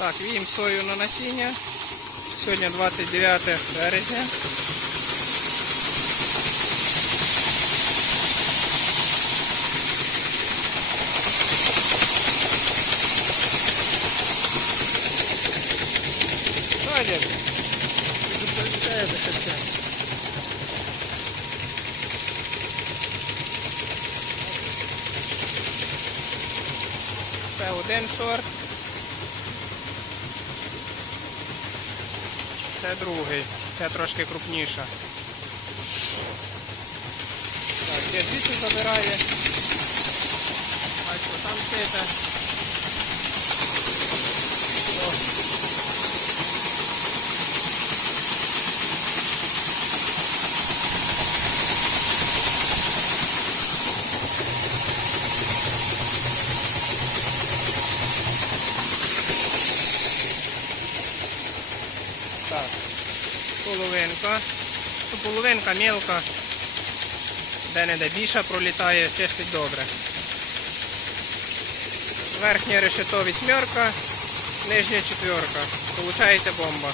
Так, віємо сою на насіння. Сьогодні 29 березня. Садик. Це один сорт. Це другий. Це трошки крупніша. Так, я звідси забирає. Бачимо, там сита. Так. Половинка. Ну, половинка мілка. Де-не-де більша пролітає, чистить добре. Верхня решето вісьмерка, нижня четверка. Получається бомба.